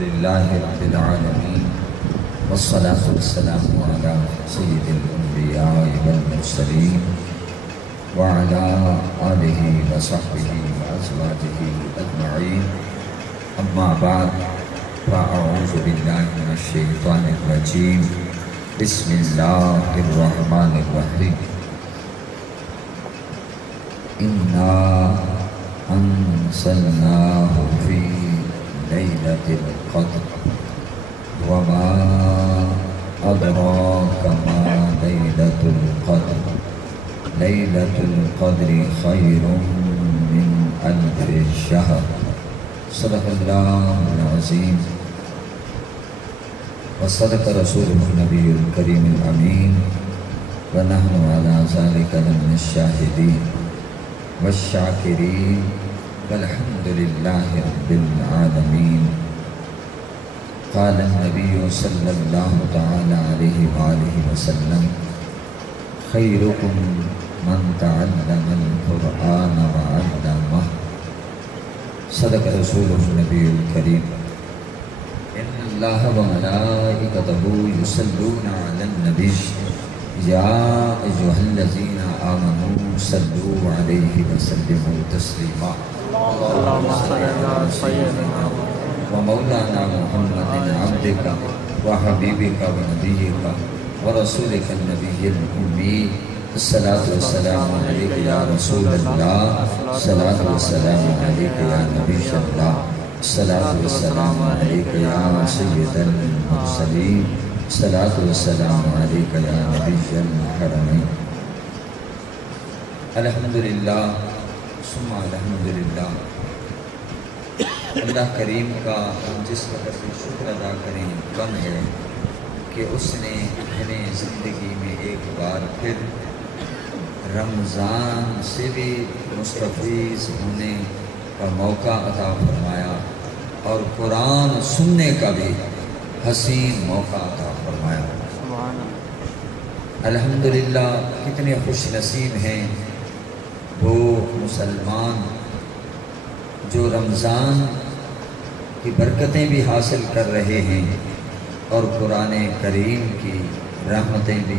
لله رب العالمين والصلاة والسلام على سيد الأنبياء والمرسلين وعلى آله وصحبه وأزواجه أجمعين أما بعد فأعوذ بالله من الشيطان الرجيم بسم الله الرحمن الرحيم إنا أنزلناه في ليلة القدر وما أدراك ما ليلة القدر ليلة القدر خير من ألف شهر صدق الله العظيم وصدق رسوله النبي الكريم الأمين ونحن على ذلك لمن الشاهدين والشاكرين والحمد لله رب العالمين. قال النبي صلى الله تعالى عليه وآله وسلم خيركم من تعلم القرآن وعلمه صدق رسوله النبي الكريم. إن الله وملائكته يصلون على النبي يا أيها الذين آمنوا صلوا عليه وسلموا تسليما. اللهم صل على سيدنا ومولانا محمد عبدك وحبيبك ونبيك ورسولك النبي الأمي الصلاة والسلام عليك يا رسول الله الصلاة والسلام عليك يا نبي الله الصلاة والسلام عليك يا سيد المرسلين الصلاة والسلام عليك يا نبي الحرمين. الحمدللہ ثم الحمدللہ. اللہ کریم کا ہم جس وقت سے شکر ادا کریں کم ہے کہ اس نے ہمیں زندگی میں ایک بار پھر رمضان سے بھی مستفیض ہونے کا موقع عطا فرمایا اور قرآن سننے کا بھی حسین موقع عطا فرمایا. الحمدللہ کتنے خوش نصیب ہیں وہ مسلمان جو رمضان کی برکتیں بھی حاصل کر رہے ہیں اور قرآن کریم کی رحمتیں بھی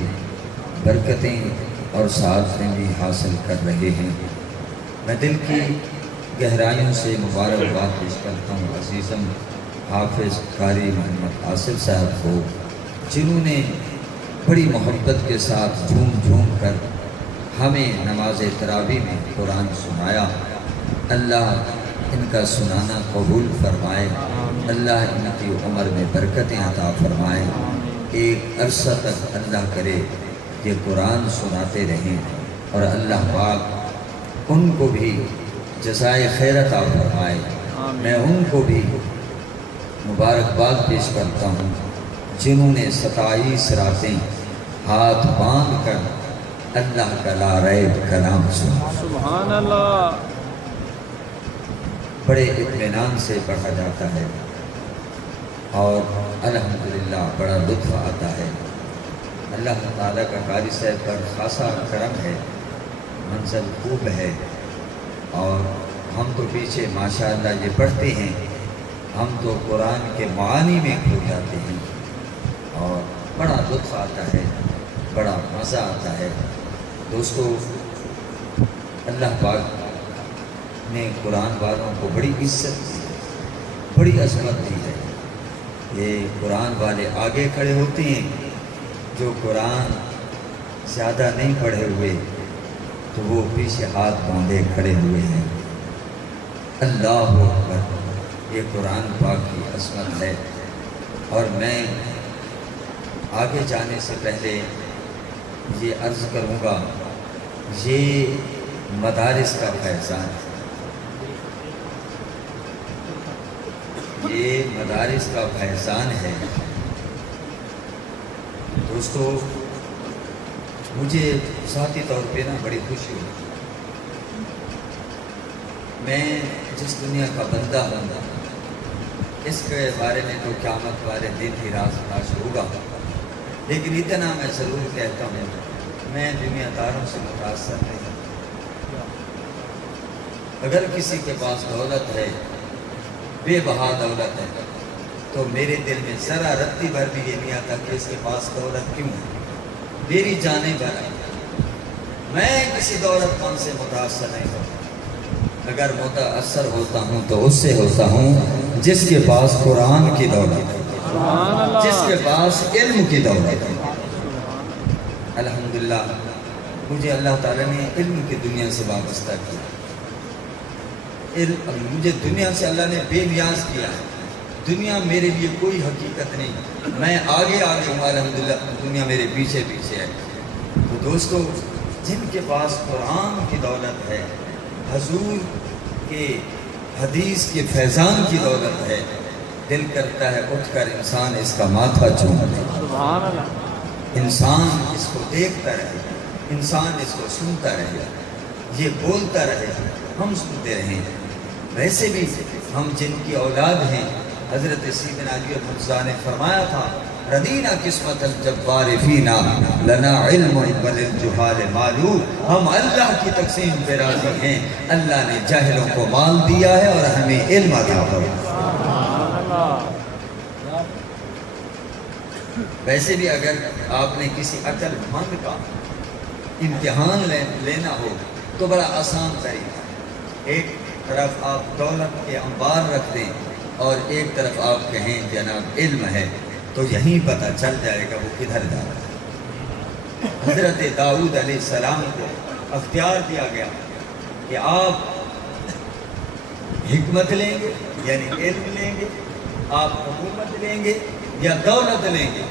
برکتیں اور سعادتیں بھی حاصل کر رہے ہیں. میں دل کی گہرائیوں سے مبارکباد پیش کرتا ہوں عزیزم حافظ قاری محمد آصف صاحب کو جنہوں نے بڑی محبت کے ساتھ جھوم جھوم کر ہمیں نماز تراویح میں قرآن سنایا. اللہ ان کا سنانا قبول فرمائے. اللہ ان کی عمر میں برکتیں عطا فرمائے. ایک عرصہ تک اللہ کرے کہ قرآن سناتے رہیں اور اللہ پاک ان کو بھی جزائے خیر عطا فرمائے. میں ان کو بھی مبارکباد پیش کرتا ہوں جنہوں نے 27 راتیں ہاتھ باندھ کر اللہ کا لا ریب کلام سنا. سبحان اللہ. بڑے اطمینان سے پڑھا جاتا ہے اور الحمدللہ بڑا لطف آتا ہے. اللہ تعالیٰ کا قاری صاحب پر خاصا کرم ہے. منزل خوب ہے اور ہم تو پیچھے ماشاءاللہ یہ پڑھتے ہیں، ہم تو قرآن کے معانی میں کھو جاتے ہیں اور بڑا لطف آتا ہے، بڑا مزہ آتا ہے. دوستو اللہ پاک نے قرآن والوں کو بڑی عزت دی، بڑی عظمت دی ہے. یہ قرآن والے آگے کھڑے ہوتے ہیں، جو قرآن زیادہ نہیں پڑھے ہوئے تو وہ پیچھے ہاتھ باندھے کھڑے ہوئے ہیں. اللہ اکبر. یہ قرآن پاک کی عظمت ہے. اور میں آگے جانے سے پہلے یہ عرض کروں گا، یہ مدارس کا فیضان ہے، یہ مدارس کا فیضان ہے. دوستو مجھے ذاتی طور پہ بڑی خوشی ہوئی. میں جس دنیا کا بندہ ہوں اس کے بارے میں تو قیامت والے دن ہی راز ہوگا، لیکن اتنا میں ضرور کہتا ہوں میں دنیا داروں سے متاثر نہیں. اگر کسی کے پاس دولت ہے، بے بہا دولت ہے، تو میرے دل میں ذرا رتی بھر بھی یہ نہیں آتا کہ اس کے پاس دولت کیوں ہے. میری جانیں بھر میں کسی دولت مند سے متاثر نہیں ہوتا. اگر متاثر ہوتا ہوں تو اس سے ہوتا ہوں جس کے پاس قرآن کی دولت ہے، جس کے پاس علم کی دولت ہے. الحمدللہ مجھے اللہ تعالیٰ نے علم کی دنیا سے وابستہ کیا. مجھے دنیا سے اللہ نے بے نیاز کیا. دنیا میرے لیے کوئی حقیقت نہیں. میں آگے آگے ہوں الحمدللہ، دنیا میرے پیچھے پیچھے ہے. تو دوستو، جن کے پاس قرآن کی دولت ہے، حضور کے حدیث کے فیضان کی دولت ہے، دل کرتا ہے اٹھ کر انسان اس کا ماتھا چوم لے. سبحان اللہ. انسان اس کو دیکھتا رہے، انسان اس کو سنتا رہے، یہ بولتا رہے، ہم سنتے رہیں. ویسے بھی ہم جن کی اولاد ہیں، حضرت سیدنا علی مرزا نے فرمایا تھا، ردینا قسمت الجبار فینا لنا علم وللجہال مالو. ہم اللہ کی تقسیم پہ راضی ہیں. اللہ نے جاہلوں کو مال دیا ہے اور ہمیں علم عطا فرمایا. ویسے بھی اگر آپ نے کسی عقل مند کا امتحان لینا ہو تو بڑا آسان طریقہ. ایک طرف آپ دولت کے انبار رکھ دیں اور ایک طرف آپ کہیں جناب علم ہے، تو یہیں پتہ چل جائے گا وہ کدھر جا رہا ہے. حضرت داؤد علیہ السلام کو اختیار دیا گیا کہ آپ حکمت لیں گے یعنی علم لیں گے، آپ حکومت لیں گے یا دولت لیں گے.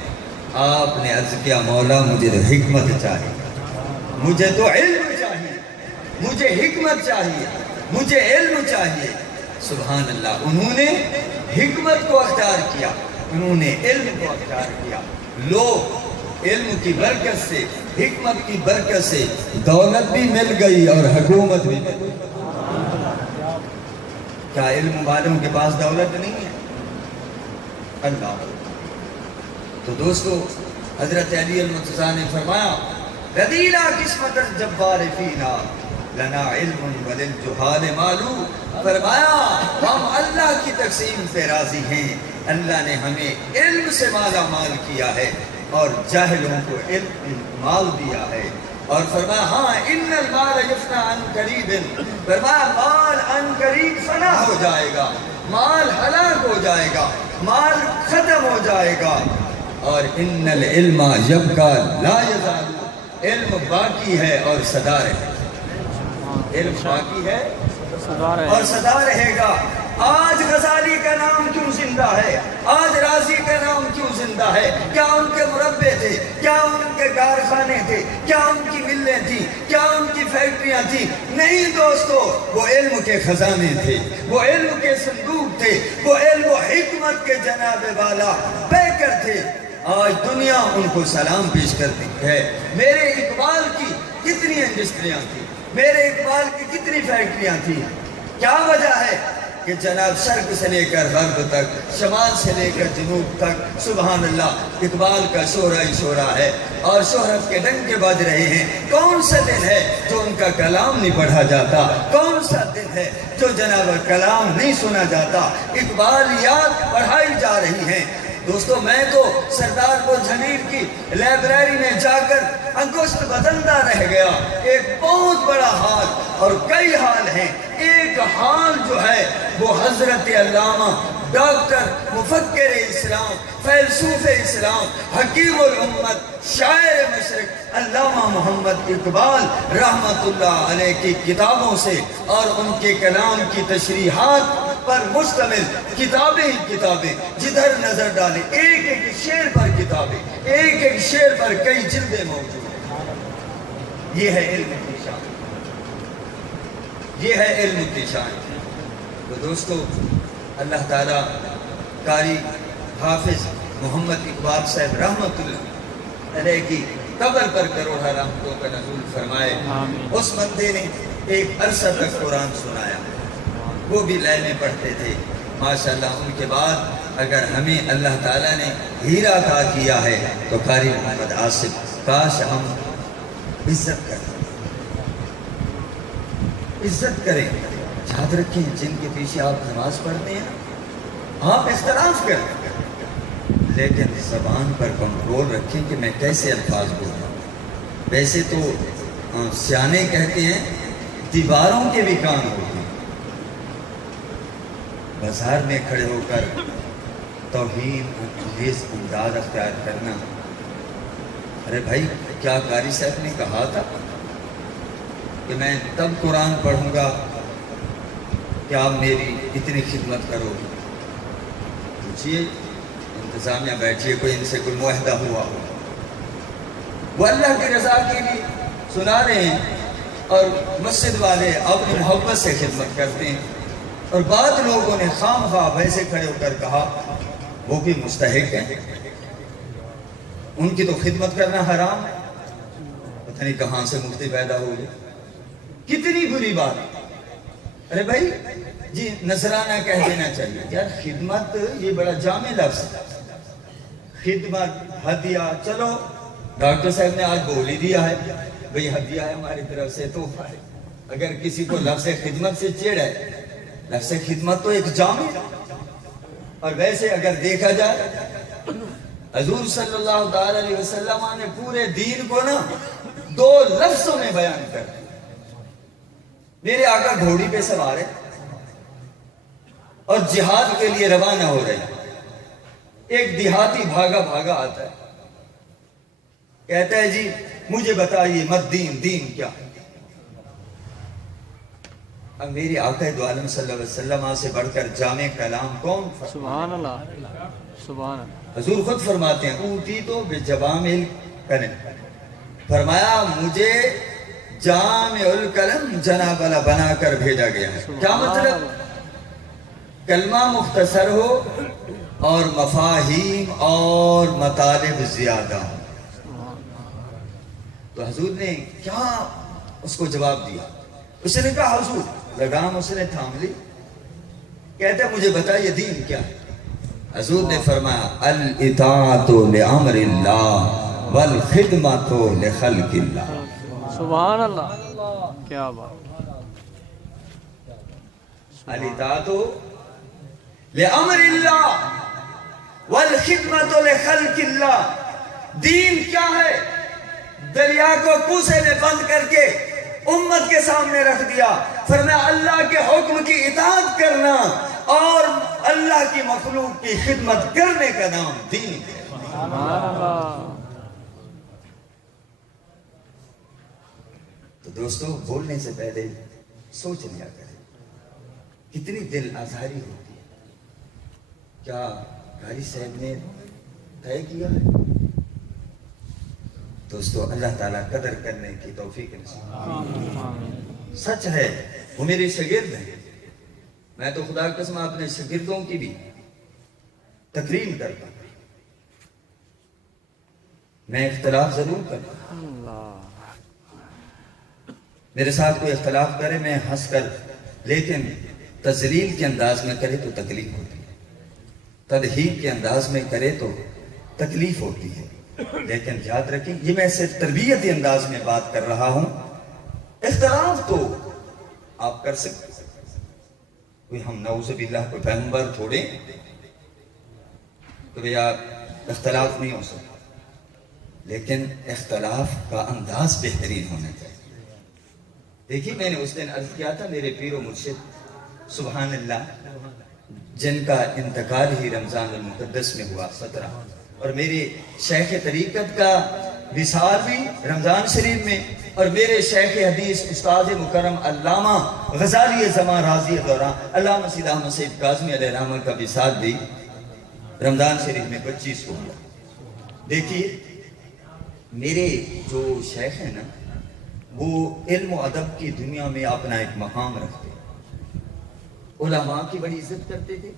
آپ نے عرض کیا، مولا مجھے تو حکمت چاہیے، مجھے تو علم چاہیے، مجھے حکمت چاہیے، مجھے علم چاہیے. سبحان اللہ. انہوں نے حکمت کو اختیار کیا، انہوں نے علم کو اختیار کیا. لوگ علم کی برکت سے، حکمت کی برکت سے دولت بھی مل گئی اور حکومت بھی مل گئی. کیا علم والوں کے پاس دولت نہیں ہے؟ اللہ. تو دوستو، حضرت علی المرتضیٰ نے فرمایا، ردینا قسمت الجبار فینا لنا علم وللجہال مالو. فرمایا ہم اللہ کی تقسیم پہ راضی ہیں. اللہ نے ہمیں علم سے مالا مال کیا ہے اور جاہلوں کو علم مال دیا ہے. اور فرمایا ہاں ان المال یفنا عن قریب. فرمایا مال عن قریب فنا ہو جائے گا، مال ہلاک ہو جائے گا، مال ختم ہو جائے گا. اور ان العلم یبقی لا یزال. علم باقی ہے اور سدا رہے گا. علم باقی ہے اور سدا رہے گا. آج غزالی کا نام کیوں زندہ ہے؟ آج رازی کا نام کیوں زندہ ہے؟ کیا ان کے مربے تھے؟ کیا ان کے کارخانے تھے؟ کیا ان کی ملیں تھیں؟ کیا ان کی فیکٹریاں تھیں؟ نہیں دوستو، وہ علم کے خزانے تھے، وہ علم کے صندوق تھے، وہ علم و حکمت کے جناب والا پیکر تھے. آج دنیا ان کو سلام پیش کرتی ہے. میرے اقبال کی کتنی انڈسٹریاں تھیں، میرے اقبال کی کتنی فیکٹریاں تھیں. کیا وجہ ہے کہ جناب شرق سے لے کر غرب تک، شمال سے لے کر جنوب تک، سبحان اللہ، اقبال کا شورہ ہی شورہ ہے اور شہرت کے ڈنکے بج رہے ہیں. کون سا دن ہے جو ان کا کلام نہیں پڑھا جاتا؟ کون سا دن ہے جو جناب کلام نہیں سنا جاتا؟ اقبالیات پڑھائی جا رہی ہیں. دوستو، میں تو سردار پور ضمیر کی لائبریری میں جا کر انگشت بدلتا رہ گیا. ایک بہت بڑا حال اور کئی حال ہیں. ایک حال جو ہے وہ حضرت علامہ ڈاکٹر مفکر اسلام، فیلسوف اسلام، حکیم الامت، شاعر مشرق علامہ محمد اقبال رحمت اللہ علیہ کی کتابوں سے اور ان کے کلام کی تشریحات پر مشتمل کتابیں ہی کتابیں. جدھر نظر ڈالیں ایک ایک شعر پر کتابیں، ایک ایک شعر پر کئی جلدیں موجود ہیں. یہ ہے علم کی شان، یہ ہے علم کی شان. تو دوستو، اللہ تعالیٰ قاری حافظ محمد اقبال صاحب رحمت اللہ علیہ کی قبر پر کروڑا رحمتوں کا نزول فرمائے. اس بندے نے ایک عرصہ تک قرآن سنایا، وہ بھی لے میں پڑھتے تھے. ماشاءاللہ ان کے بعد اگر ہمیں اللہ تعالیٰ نے ہیرا عطا کیا ہے تو قاری محمد آصف، کاش ہم عزت کریں، عزت کریں. یاد رکھیں جن کے پیچھے آپ نماز پڑھتے ہیں آپ اختلاف کریں لیکن زبان پر کنٹرول رکھیں کہ میں کیسے الفاظ بولوں. ویسے تو سیانے کہتے ہیں دیواروں کے بھی کان ہوتے ہیں. بازار میں کھڑے ہو کر توہین خیز انداز اختیار کرنا. ارے بھائی کیا قاری صاحب نے کہا تھا کہ میں تب قرآن پڑھوں گا کہ آپ میری اتنی خدمت کرو گے. پوچھیے انتظامیہ بیٹھیے کوئی ان سے کوئی معاہدہ ہوا ہو. وہ اللہ کی رضا کے لیے سنا رہے ہیں اور مسجد والے اپنی محبت سے خدمت کرتے ہیں اور بعض لوگوں نے خام خواہ ویسے کھڑے ہو کر کہا وہ بھی مستحق ہیں, ان کی تو خدمت کرنا حرام ہے. پتہ نہیں کہاں سے مفتی پیدا ہو گئے. کتنی بری بات. ارے بھائی جی نذرانہ کہہ دینا چاہیے یار. خدمت یہ بڑا جامع لفظ ہے. خدمت ہدیہ, چلو ڈاکٹر صاحب نے آج بول ہی دیا ہے بھئی ہدیہ ہے ہماری طرف سے, تحفہ ہے. اگر کسی کو لفظ خدمت سے چڑ ہے, لفظ خدمت تو ایک جامع. اور ویسے اگر دیکھا جائے حضور صلی اللہ تعالی علیہ وسلم نے پورے دین کو نا 2 لفظوں میں بیان کر دیا. میرے آقا گھوڑی پہ سوار ہے اور جہاد کے لیے روانہ ہو رہے ہیں. ایک دیہاتی بھاگا بھاگا آتا ہے, کہتا ہے جی مجھے بتائیے مت دین کیا. اب میرے آقا دو عالم صلی اللہ علیہ وسلم سے بڑھ کر جامع کلام کون؟ سبحان اللہ, سبحان اللہ. حضور خود فرماتے ہیں اوتی تو بجوامع الکلم, فرمایا مجھے جامع الکلم جناب والا بنا کر بھیجا گیا ہے. کیا مطلب؟ کلمہ مختصر ہو اور مفاہیم اور مطالب زیادہ ہو. تو حضور نے کیا اس کو جواب دیا؟ اس نے کہا حضور, لگام اس نے تھام لی, کہتے ہیں مجھے بتائیے دین کیا ہے. حضور نے فرمایا الاطاعت لامر اللہ والخدمت لخلق اللہ. سبحان اللہ, کیا بات. الاطاعت لامر اللہ والخدمت لخلق اللہ. دین کیا ہے؟ دریا کو کوسے میں بند کر کے امت کے سامنے رکھ دیا. فرمایا اللہ کے حکم کی اطاعت کرنا اور اللہ کی مخلوق کی خدمت کرنے کا نام دین ہے. سبحان اللہ. تو دوستو بولنے سے پہلے سوچ لیا کریں کتنی دل آزاری ہوتی ہے. کیا قاری صاحب نے طے کیا ہے؟ دوستو اللہ تعالیٰ قدر کرنے کی توفیق نصیب. سچ ہے وہ میرے شاگرد ہیں. میں تو خدا کی قسم اپنے شاگردوں کی بھی تکریم کرتا ہوں. میں اختلاف ضرور کرتا ہوں, میرے ساتھ کوئی اختلاف کرے میں ہنس کر, لیکن تذلیل کے انداز میں کرے تو تکلیف ہوتی ہے, تدحیق کے انداز میں کرے تو تکلیف ہوتی ہے. لیکن یاد رکھیں یہ میں صرف تربیتی انداز میں بات کر رہا ہوں. اختلاف تو آپ کر سکتے, کوئی ہم نعوذ باللہ کوئی پیغمبر تھوڑے تو بھیا اختلاف نہیں ہو سکتا, لیکن اختلاف کا انداز بہترین ہونا چاہیے. دیکھیے میں نے اس دن عرض کیا تھا میرے پیر و مرشد سبحان اللہ جن کا انتقال ہی رمضان المقدس میں ہوا 17, اور میرے شیخ طریقت کا وصال بھی رمضان شریف میں, اور میرے شیخ حدیث استاد مکرم علامہ غزالی زمان راضی دوران علامہ سید احمد سید کاظمی علیہ الرحمہ کا وصال بھی رمضان شریف میں 25 کو ہوا. دیکھیے میرے جو شیخ ہیں نا وہ علم و ادب کی دنیا میں اپنا ایک مقام رکھتے, علماء کی بڑی عزت کرتے تھے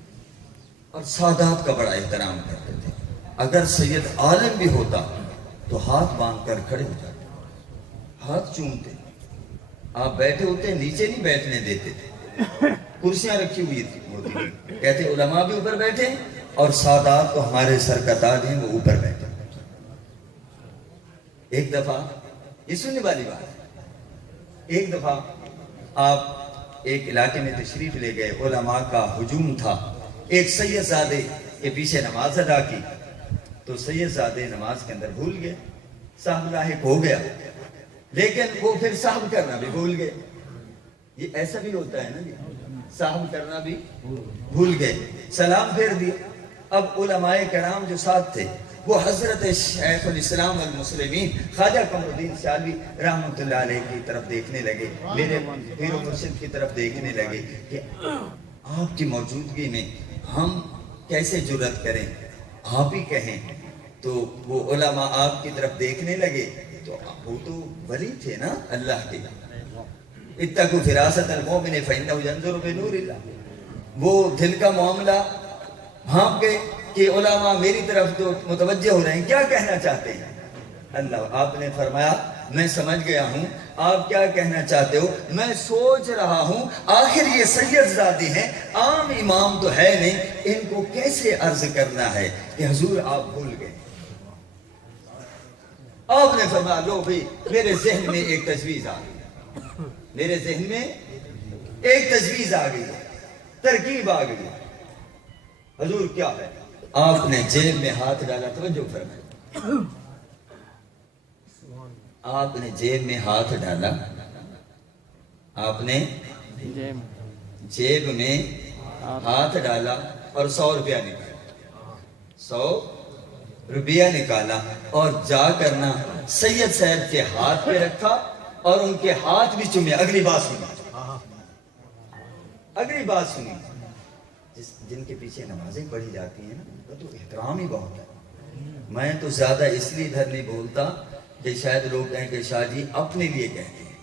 اور سادات کا بڑا احترام کرتے تھے. اگر سید عالم بھی ہوتا تو ہاتھ باندھ کر کھڑے ہو جاتے, ہاتھ چومتے. آپ بیٹھے ہوتے نیچے نہیں بیٹھنے دیتے تھے, کرسیاں رکھی ہوئی ہوتی, کہتے علماء بھی اوپر بیٹھے اور سادات تو ہمارے سر کا تاج ہیں وہ اوپر بیٹھے. ایک دفعہ یہ سننے والی بات ہے, ایک دفعہ آپ ایک علاقے میں تشریف لے گئے, علماء کا ہجوم تھا, ایک سید زادے کے پیچھے نماز ادا کی تو سید زادے نماز کے اندر بھول گئے، صاحب لاحق ہو گیا، لیکن وہ پھر صاحب کرنا بھی بھول گئے۔ یہ ایسا بھی ہوتا ہے نا جی، صاحب کرنا بھی بھول گئے، سلام پھیر دیا۔ اب علماء کرام جو ساتھ تھے وہ حضرت شیخ الاسلام والمسلمین خواجہ قمر الدین سیالوی رحمۃ اللہ علیہ کی طرف دیکھنے لگے، میرے پیر و مرشد کی طرف دیکھنے لگے کہ آپ کی موجودگی میں ہم کیسے جرأت کریں، آپ ہی کہیں۔ تو وہ علماء آپ کی طرف دیکھنے لگے تو وہ تو ولی تھے نا اللہ کے، اتقوا فراست المؤمن فإنه ينظر بنور اللہ، وہ دل کا معاملہ بھانپ گئے کہ علماء میری طرف تو متوجہ ہو رہے ہیں، کیا کہنا چاہتے ہیں؟ اللہ آپ نے فرمایا میں سمجھ گیا ہوں آپ کیا کہنا چاہتے ہو، میں سوچ رہا ہوں آخر یہ سید زادے ہیں، عام امام تو ہے نہیں، ان کو کیسے عرض کرنا ہے کہ حضور آپ بھول گئے۔ آپ نے فرمایا لو بھئی میرے ذہن میں ایک تجویز آ گئی، میرے ذہن میں ایک تجویز آ گئی، ترکیب آ گئی۔ حضور کیا ہے؟ آپ نے جیب میں ہاتھ ڈالا، توجہ فرمائیں، آپ نے جیب میں ہاتھ ڈالا، آپ نے جیب میں ہاتھ ڈالا اور 100 روپیہ نکالا، 100 روپیہ نکالا اور جا کرنا سید صاحب کے ہاتھ پہ رکھا اور ان کے ہاتھ بھی چومے۔ اگلی بات سنی، اگلی بات سنی، جن کے پیچھے نمازیں پڑھی جاتی ہیں نا ان کا تو احترام ہی بہت ہے۔ میں تو زیادہ اس لیے ادھر نہیں بولتا کہ شاید لوگ کہیں کہ شاہ جی اپنے لیے کہتے ہیں،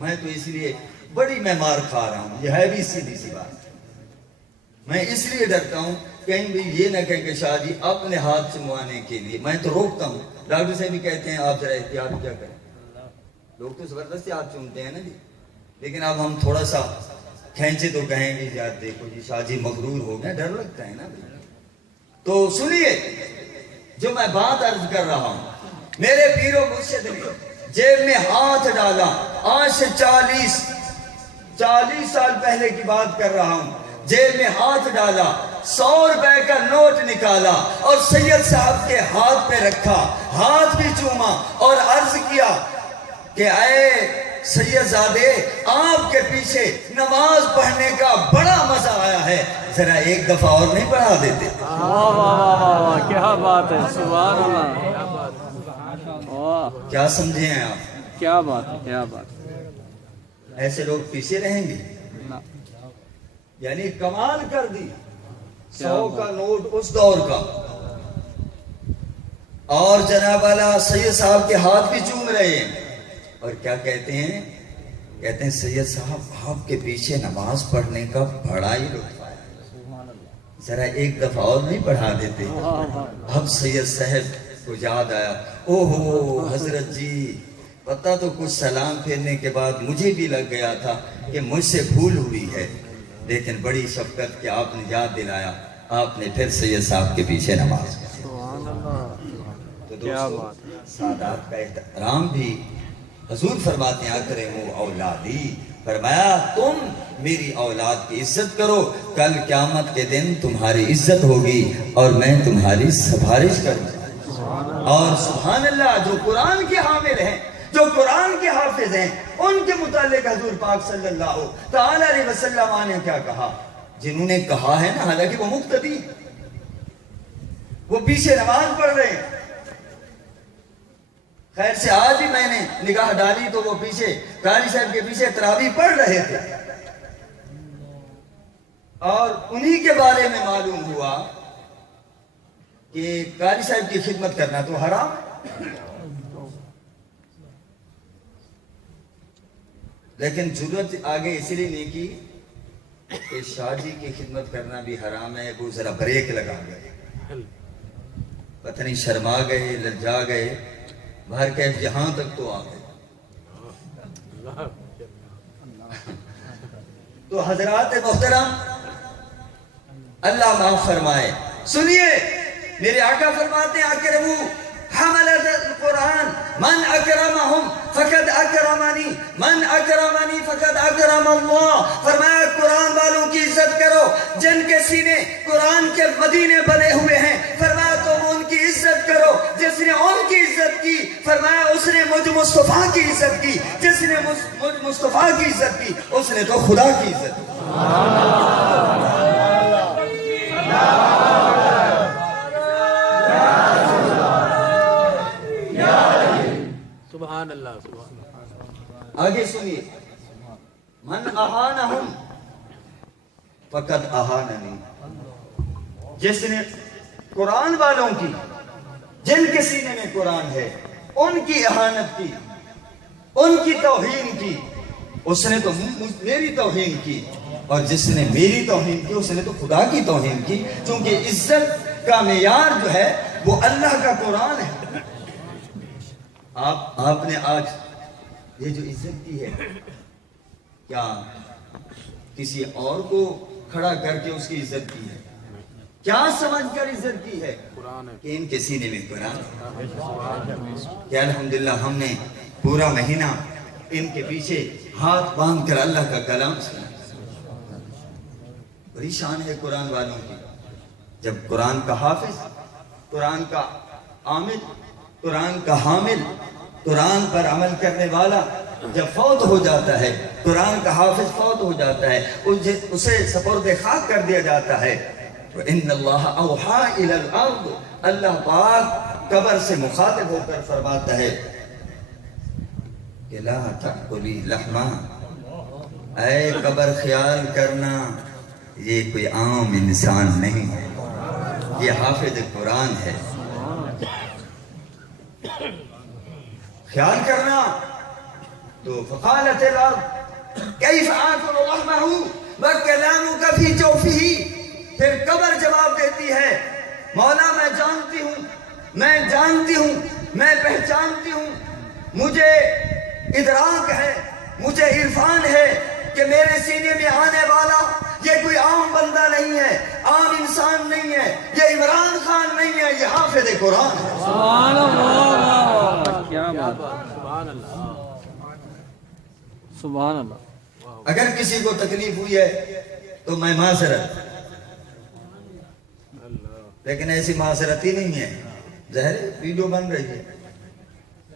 میں تو اس لیے بڑی میں مار کھا رہا ہوں، یہ ہے بھی سیدھی سی بات، میں اس لیے ڈرتا ہوں کہیں بھی یہ نہ کہیں کہ شاہ جی اپنے ہاتھ چموانے کے لیے، میں تو روکتا ہوں۔ ڈاکٹر صاحب بھی کہتے ہیں آپ ذرا احتیاط کیا کریں، لوگ تو زبردستی ہاتھ چومتے ہیں نا جی، لیکن اب ہم تھوڑا سا کھینچے تو کہیں گے یار دیکھو جی شاہ جی مغرور ہو گئے، ڈر لگتا ہے نا بھائی۔ تو سنیے جو میں بات عرض کر رہا ہوں، میرے پیر و مرشد نے جیب میں ہاتھ ڈالا، آج سے 40 سال پہلے کی بات کر رہا ہوں، جیب میں ہاتھ ڈالا، 100 روپے کا نوٹ نکالا اور سید صاحب کے ہاتھ پہ رکھا، ہاتھ بھی چوما اور عرض کیا کہ اے سید زادے آپ کے پیچھے نماز پڑھنے کا بڑا مزہ آیا ہے، ذرا ایک دفعہ اور نہیں پڑھا دیتے؟ واہ واہ واہ واہ، کیا بات ہے، سبحان اللہ، کیا سمجھے ہیں آپ؟ کیا بات ہے، کیا بات ہے، ایسے لوگ پیچھے رہیں گے؟ یعنی کمال کر دی، 100 کا نوٹ اس دور کا، اور جناب والا سید صاحب کے ہاتھ بھی چوم رہے ہیں، اور کیا کہتے ہیں؟ کہتے ہیں سید صاحب آپ کے پیچھے نماز پڑھنے کا بڑا ہی لطف آیا، ذرا ایک دفعہ اور نہیں پڑھا دیتے؟ اب سید صاحب کو یاد آیا، اوہو حضرت جی پتہ تو کچھ سلام پھیرنے کے بعد مجھے بھی لگ گیا تھا کہ مجھ سے بھول ہوئی ہے، لیکن بڑی شفقت کہ آپ نے یاد دلایا، آپ نے پھر سید صاحب کے پیچھے نماز پڑھی۔ تو دوستو سادات کا احترام بھی حضور فرماتے ہیں اکرموا اولادی، فرمایا تم میری اولاد کی عزت کرو، کل قیامت کے دن تمہاری عزت ہوگی اور میں تمہاری سفارش کروں گا۔ اور سبحان اللہ جو قرآن کے حامل ہیں، جو قرآن کے حافظ ہیں، ان کے متعلق حضور پاک صلی اللہ تعالی علیہ وسلم نے کیا کہا؟ جنہوں نے کہا ہے نا، حالانکہ وہ مقتدی، وہ پیچھے نماز پڑھ رہے ہیں، خیر سے آج بھی میں نے نگاہ ڈالی تو وہ پیچھے قاری صاحب کے پیچھے تراویح پڑھ رہے تھے، اور انہی کے بارے میں معلوم ہوا کہ قاری صاحب کی خدمت کرنا تو حرام ہے، لیکن ضرورت آگے اس لیے نہیں کی کہ شاہ جی کی خدمت کرنا بھی حرام ہے، وہ ذرا بریک لگا گئے، پتہ نہیں شرما گئے، لجا گئے، باہر کیف یہاں تک تو آ گئے۔ تو حضرات محترم اللہ معاف فرمائے، سنیے میرے آقا فرماتے ہیں اکرموا حملت القرآن من اکرمہم فقد اکرمنی من اکرمنی فقد اکرم اللہ. فرمایا قرآن والوں کی عزت کرو جن کے سینے قرآن کے مدینے بنے ہوئے ہیں. فرمایا تم ان کی عزت کرو جس نے ان کی عزت کی. فرمایا اس نے مجھ مصطفیٰ کی عزت کی. جس نے مجھ مصطفیٰ کی عزت کی اس نے تو خدا کی عزت کی. سبحان اللہ سبحان اللہ. آگے سنیے. من اہانہم فقد اہاننی. جس نے قرآن والوں کی جن کے سینے میں قرآن ہے ان کی اہانت کی ان کی توہین کی اس نے تو میری توہین کی. اور جس نے میری توہین کی اس نے تو خدا کی توہین کی. چونکہ عزت کا معیار جو ہے وہ اللہ کا قرآن ہے. آپ نے آج یہ جو عزت کی ہے کیا کسی اور کو کھڑا کر کے اس کی عزت کی ہے؟ کیا سمجھ کر عزت کی ہے؟ کہ ان کے سینے میں قرآن ہے. کہ الحمدللہ ہم نے پورا مہینہ ان کے پیچھے ہاتھ باندھ کر اللہ کا کلام سنا. بڑی شان ہے قرآن والوں کی. جب قرآن کا حافظ قرآن کا عامل قرآن کا حامل قرآن پر عمل کرنے والا جب فوت ہو جاتا ہے قرآن کا حافظ فوت ہو جاتا ہے اسے سپرد خاک کر دیا جاتا ہے تو ان اللہ اوحا الی الارض. اللہ پاک قبر سے مخاطب ہو کر فرماتا ہے کہ لا تأکلی لحما. اے قبر خیال کرنا یہ کوئی عام انسان نہیں ہے یہ حافظ قرآن ہے. خیال کرنا. تو فقالت الارض کیف آکل لحمہ وکلامک فی جوفہ. پھر قبر جواب دیتی ہے مولا میں جانتی ہوں میں پہچانتی ہوں مجھے ادراک ہے مجھے عرفان ہے کہ میرے سینے میں آنے والا یہ کوئی عام بندہ نہیں ہے عام انسان نہیں ہے یہ عمران خان نہیں ہے یہ حافظ قرآن ہے. سبحان اللہ. کیا بات. سبحان اللہ سبحان اللہ. اگر کسی کو تکلیف ہوئی ہے تو میں معذرت لیکن ایسی معذرت ہی نہیں ہے. ظاہر ویڈیو بن رہی ہے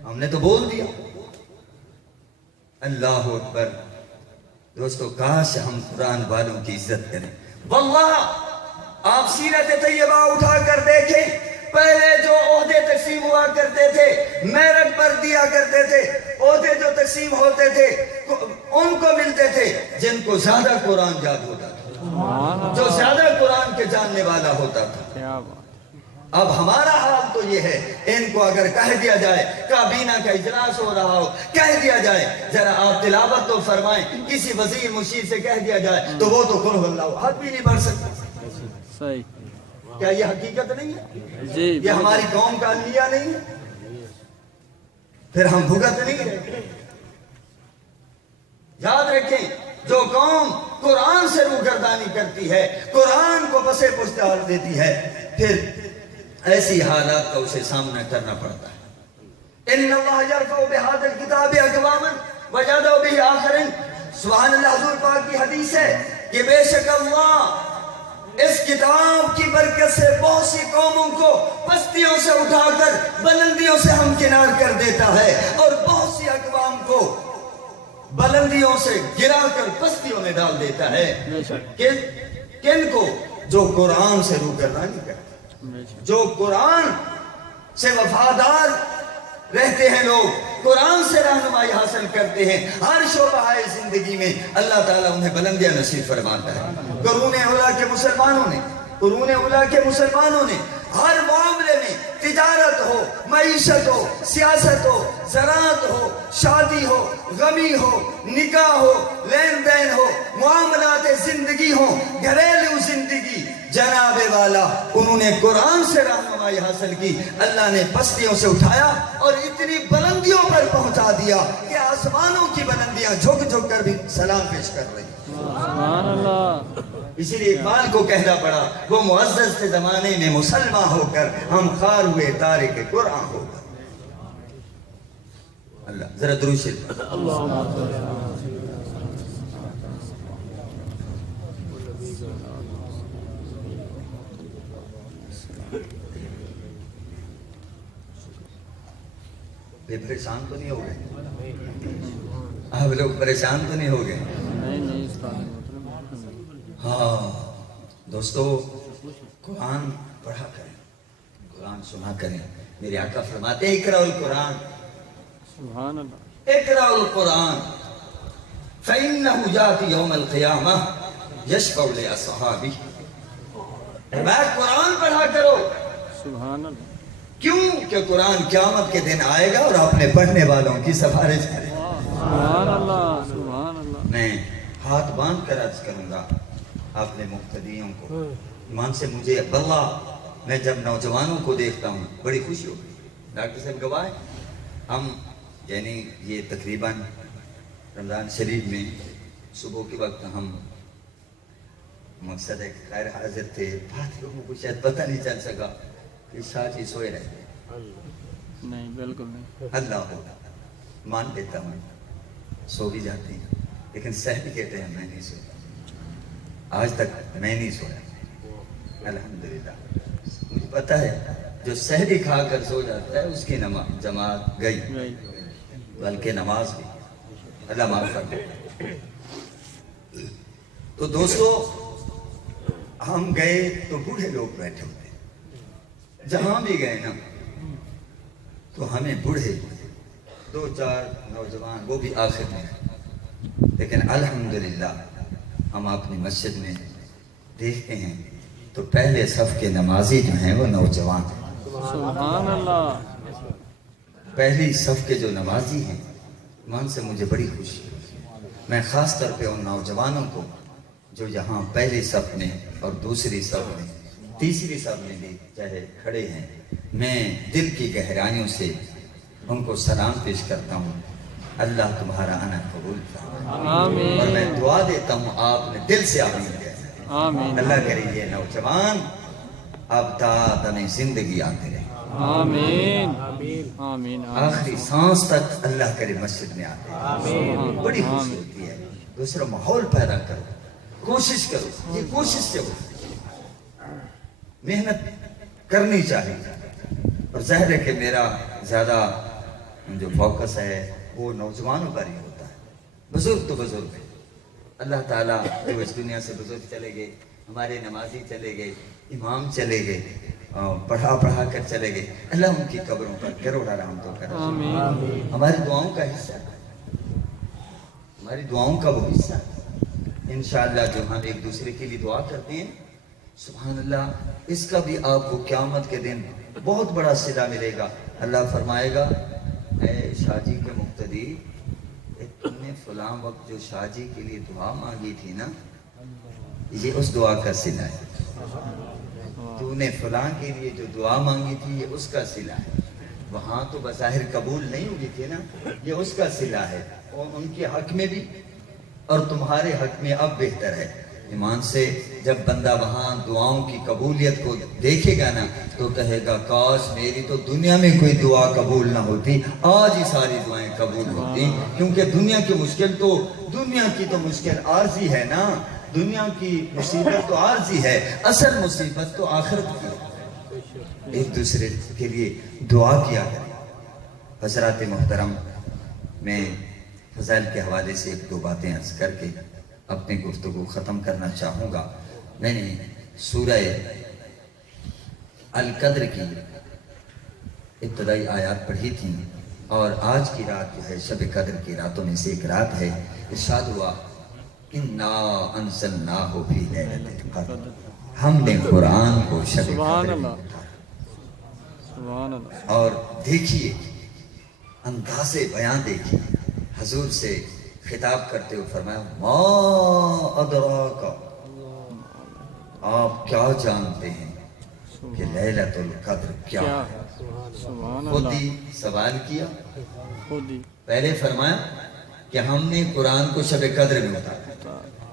ہم نے تو بول دیا. اللہ اکبر. دوستو کاش ہم قرآن والوں کی عزت کریں. واللہ آپ سیرت طیبہ اٹھا کر دیکھیں پہلے جو عہدے تقسیم ہوا کرتے تھے میرٹ پر دیا کرتے تھے. عہدے جو تقسیم ہوتے تھے ان کو ملتے تھے جن کو زیادہ قرآن یاد ہوتا تھا جو زیادہ قرآن کے جاننے والا ہوتا تھا. کیا بات. اب ہمارا حال تو یہ ہے ان کو اگر کہہ دیا جائے کابینہ کا اجلاس ہو رہا ہو کہہ دیا جائے ذرا آپ تلاوت تو فرمائیں کسی وزیر مشیر سے کہہ دیا جائے تو وہ تو قل اللہ حد بھی نہیں بڑھ سکتا. صحیح. کیا یہ حقیقت نہیں ہے؟ جی یہ ہماری قوم کا المیہ نہیں ہے؟ پھر ہم بھگت نہیں رہے. یاد رکھیں جو قوم قرآن سے روگردانی کرتی ہے قرآن کو پسے پشت ڈال دیتی ہے پھر ایسی حالات کا اسے سامنا کرنا پڑتا ہے. ان اللہ یرفع بہذا الکتاب اقواما ویضع بہ آخرین. سبحان اللہ. حضور پاک کی حدیث ہے کہ بے شک اللہ اس کتاب کی برکت سے بہت سی قوموں کو پستیوں سے اٹھا کر بلندیوں سے ہمکنار کر دیتا ہے اور بہت سی اقوام کو بلندیوں سے گرا کر پستیوں میں ڈال دیتا ہے. کن کو؟ جو قرآن سے روگردانی کرتے جو قرآن سے وفادار رہتے ہیں لوگ قرآن سے رہنمائی حاصل کرتے ہیں ہر شعبہ زندگی میں اللہ تعالیٰ انہیں بلندیاں نصیب فرماتا ہے. قرون اولیٰ کے مسلمانوں نے ہر معاملے میں تجارت ہو معیشت ہو سیاست ہو زراعت ہو شادی ہو غمی ہو نکاح ہو لین دین ہو معاملات زندگی ہو گھریلو زندگی جناب والا انہوں نے قرآن سے رہنمائی حاصل کی. اللہ نے پستیوں سے اٹھایا اور اتنی بلندیوں پر پہنچا دیا کہ آسمانوں کی بلندیاں جھک جھک کر بھی سلام پیش کر رہی. سبحان اللہ. اسی لیے اقبال کو کہنا پڑا وہ معزز تھے زمانے میں مسلمان ہو کر، ہم خار ہوئے تارک قرآن ہو کر۔ اللہ ذرا درود شریف بے پریشان تو نہیں ہو گئے؟ آپ لوگ پریشان تو نہیں ہو گئے؟ نہیں استاد، ہاں دوستو، قرآن پڑھا کریں، قرآن سنا کریں۔ میرے آقا فرماتے ہیں اقرأ القرآن، سبحان اللہ، اقرأ القرآن فإنه يأتي يوم القيامة يشفع لأصحابه۔ قرآن پڑھا کرو، سبحان اللہ، کیوں کہ قرآن قیامت کے دن آئے گا اور اپنے پڑھنے والوں کی سفارش کرے گا۔ سبحان اللہ، سبحان اللہ۔ میں ہاتھ باندھ کر عرض کروں گا اپنے مقتدیوں کو، ایمان سے مجھے واللہ میں جب نوجوانوں کو دیکھتا ہوں بڑی خوشی ہوتی ہے۔ ڈاکٹر صاحب گواہ ہیں، ہم یعنی یہ تقریباً رمضان شریف میں صبح کے وقت ہم مقصد ہے خیر حاضر تھے، بات لوگوں کو شاید پتہ نہیں چل سکا کہ شاہ جی سوئے رہتے۔ نہیں بالکل نہیں، اللہ ہوگا مان لیتا ہوں، سو بھی جاتے ہیں لیکن سہ بھی کہتے ہیں میں نہیں سوتا، آج تک میں نہیں سویا الحمدللہ۔ مجھے پتا ہے جو سحری کھا کر سو جاتا ہے اس کی نماز جماعت گئی، بلکہ نماز بھی، اللہ معاف کر دے۔ تو دوستو ہم گئے تو بوڑھے لوگ بیٹھے ہوتے، جہاں بھی گئے نا تو ہمیں بوڑھے دو چار نوجوان وہ بھی آخر میں، لیکن الحمدللہ ہم اپنی مسجد میں دیکھتے ہیں تو پہلے صف کے نمازی جو ہیں وہ نوجوان ہیں۔ سبحان اللہ، پہلی صف کے جو نمازی ہیں، ایمان سے مجھے بڑی خوشی ہے۔ میں خاص طور پہ ان نوجوانوں کو جو یہاں پہلی صف میں اور دوسری صف میں تیسری صف میں بھی چاہے کھڑے ہیں، میں دل کی گہرائیوں سے ان کو سلام پیش کرتا ہوں۔ اللہ تمہارا آنا قبول فرمائے، آمین، اور میں دعا دیتا ہوں آپ نے دل سے آمین کہا۔ آمین، اللہ کرے یہ نوجوان اب تا دم زندگی آتے رہے، آمین، آمین، آخری سانس تک اللہ کرے مسجد میں آتے رہے۔ بڑی خوشی ہوتی ہے۔ دوسرا ماحول پیدا کرو، کوشش کرو، یہ کوشش سے ہو، محنت کرنی چاہیے۔ اور ظاہر ہے کہ میرا زیادہ جو فوکس ہے وہ نوجوانوں پر ہی ہوتا ہے۔ بزرگ تو بزرگ ہے، اللہ تعالیٰ جو اس دنیا سے بزرگ چلے گئے، ہمارے نمازی چلے گئے، امام چلے گئے، پڑھا کر چلے گئے، اللہ ان کی قبروں پر کروڑا رحمتوں کرے۔ آمین، ہماری دعاؤں کا حصہ ہے، ہماری دعاؤں کا وہ حصہ ہے۔ انشاءاللہ جو ہم ایک دوسرے کے لیے دعا کرتے ہیں، سبحان اللہ، اس کا بھی آپ کو قیامت کے دن بہت بڑا صلہ ملے گا۔ اللہ فرمائے گا اے شاہ جی کے مقتدی، تم نے فلاں وقت جو شاہ جی کے لیے دعا مانگی تھی نا، یہ اس دعا کا صلہ ہے۔ تو نے فلاں کے لیے جو دعا مانگی تھی یہ اس کا صلہ ہے۔ وہاں تو بظاہر قبول نہیں ہوئی تھی نا، یہ اس کا صلہ ہے، اور ان کے حق میں بھی اور تمہارے حق میں اب بہتر ہے۔ ایمان سے جب بندہ وہاں دعاؤں کی قبولیت کو دیکھے گا نا تو کہے گا کاش میری تو دنیا میں کوئی دعا قبول نہ ہوتی، آج ہی ساری دعائیں قبول ہوتی، کیونکہ دنیا کی مشکل تو دنیا کی تو مشکل عارضی ہے نا، دنیا کی مصیبت تو عارضی ہے، اصل مصیبت تو آخرت کی ہے۔ ایک دوسرے کے لیے دعا کیا کریں۔ حضرات محترم، میں فضائل کے حوالے سے ایک دو باتیں عرض کر کے اپنی گفتگو ختم کرنا چاہوں گا۔ میں نے سورہ القدر کی ابتدائی آیات پڑھی تھی، اور آج کی رات جو ہے شب قدر کی راتوں میں سے ایک رات ہے۔ ارشاد ہوا انا انزلناہ فی لیلۃ القدر، ہم نے قرآن کو شب سبحان قدر میں اللہ، اتارا۔ سبحان اللہ، اور دیکھیے انداز بیان دیکھیے، حضور سے خطاب کرتے ہوئے فرمایا ما ادراک، آپ کیا جانتے ہیں کہ لیلۃ القدر کیا ہے؟ سبحان خود اللہ، ہی سوال کیا، خود ہی پہلے فرمایا کہ ہم نے قرآن کو شب قدر میں اتارا،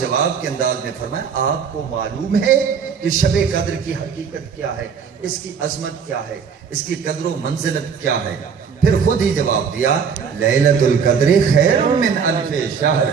جواب کے انداز میں فرمایا آپ کو معلوم ہے کہ شب قدر کی حقیقت کیا ہے، اس کی عظمت کیا ہے، اس کی قدر و منزلت کیا ہے؟ پھر خود ہی جواب دیا لیلۃ القدر خیر من الف شہر،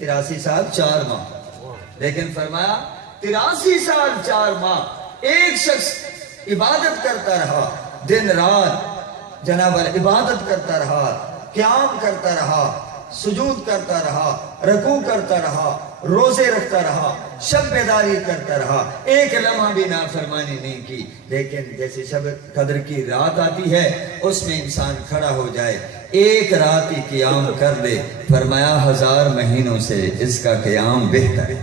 83 سال 4 ماہ۔ لیکن فرمایا 83 سال 4 ماہ ایک شخص عبادت کرتا رہا، دن رات جناب عبادت کرتا رہا، قیام کرتا رہا، سجود کرتا رہا، رکوع کرتا رہا، روزے رکھتا رہا، شب بیداری کرتا رہا، ایک لمحہ بھی نافرمانی نہیں کی، لیکن جیسے شب قدر کی رات آتی ہے اس میں انسان کھڑا ہو جائے، ایک رات ہی قیام کر لے، فرمایا 1000 مہینوں سے اس کا قیام بہتر ہے۔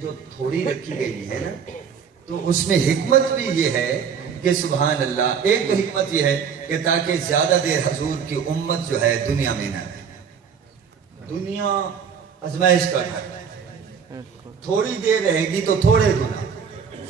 جو تھوڑی رکھی گئی ہے نا، تو اس میں حکمت بھی یہ ہے کہ سبحان اللہ، ایک تو حکمت یہ ہے کہ تاکہ زیادہ دیر حضور کی امت جو ہے دنیا میں نہ رہے۔ دنیا آزمائش کا گھر ہے، تھوڑی دیر رہے گی تو تھوڑے گناہ،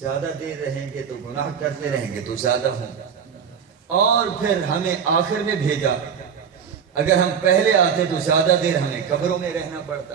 زیادہ دیر رہیں گے تو گناہ کرتے رہیں گے تو زیادہ ہوں گے۔ اور پھر ہمیں آخر میں بھیجا، اگر ہم پہلے آتے تو زیادہ دیر ہمیں قبروں میں رہنا پڑتا،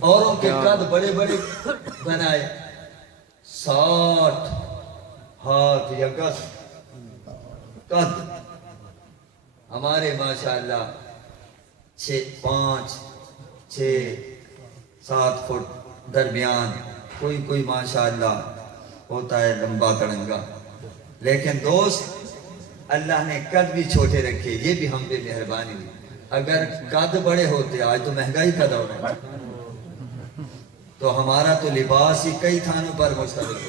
اوروں کے قد بڑے بڑے بنائے، 60 ہاتھ یا گز قد، ہمارے ماشاءاللہ 5 6 7 فٹ درمیان، کوئی ماشاءاللہ ہوتا ہے لمبا تڑنگا، لیکن دوست اللہ نے قد بھی چھوٹے رکھے، یہ بھی ہم پہ مہربانی ہوئی۔ اگر قد بڑے ہوتے، آج تو مہنگائی کا دور ہے، تو ہمارا تو لباس ہی کئی تھانوں پر مشتمل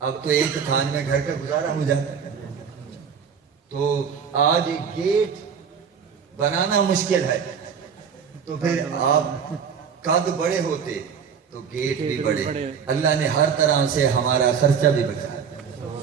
اب تو ایک تھان میں گھر کا گزارا ہو جاتا ہے، تو آج گیٹ بنانا مشکل ہے، تو پھر آپ قد بڑے ہوتے تو گیٹ بھی بڑے۔ اللہ نے ہر طرح سے ہمارا خرچہ بھی بچایا،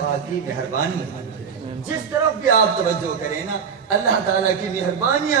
پاک کی مہربانی ہے۔ جس طرف بھی آپ توجہ کریں نا، اللہ تعالیٰ کی مہربانیاں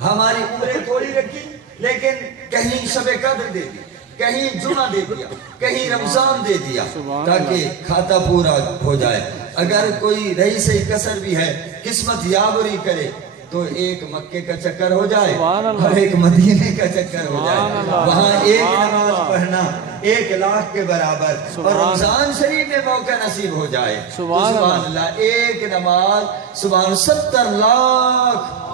ہماری عمریں تھوڑی رکھی، لیکن کہیں شب قدر دے دی، کہیں جمعہ دے دیا، کہیں رمضان دے دیا، تاکہ کھاتا پورا ہو جائے۔ اگر کوئی رہی سے کسر بھی ہے، قسمت یاوری کرے تو ایک مکے کا چکر ہو جائے اور ایک مدینے کا چکر ہو جائے، وہاں ایک نماز پڑھنا 1 لاکھ کے برابر، اور رمضان شریف میں موقع نصیب ہو جائے تو سبحان اللہ، ایک نماز سبحان 70 لاکھ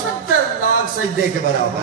70 لاکھ سجدے کے برابر۔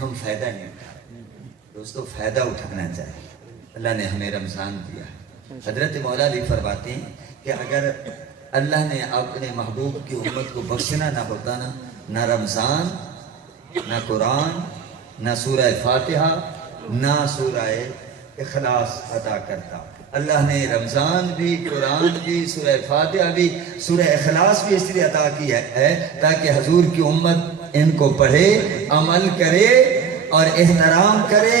ہم فائدہ نہیں اٹھاتے۔ دوستو فائدہ اٹھانا چاہیے، اللہ نے ہمیں رمضان دیا ہے۔ حضرت مولا علی فرماتے ہیں کہ اگر اللہ نے اپنے محبوب کی امت کو بخشنا نہ ہوتا نا، نہ رمضان، نہ قرآن، نہ سورہ فاتحہ، نہ سورہ اخلاص عطا کرتا۔ اللہ نے رمضان بھی، قرآن بھی، سورہ فاتحہ بھی، سورہ اخلاص بھی اس لیے عطا کی ہے تاکہ حضور کی امت ان کو پڑھے، عمل کرے اور احترام کرے،